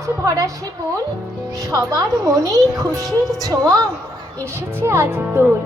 গাছ ভরা শিপুল সবার মনেই খুশির ছোঁয়া এসেছে আজ দোল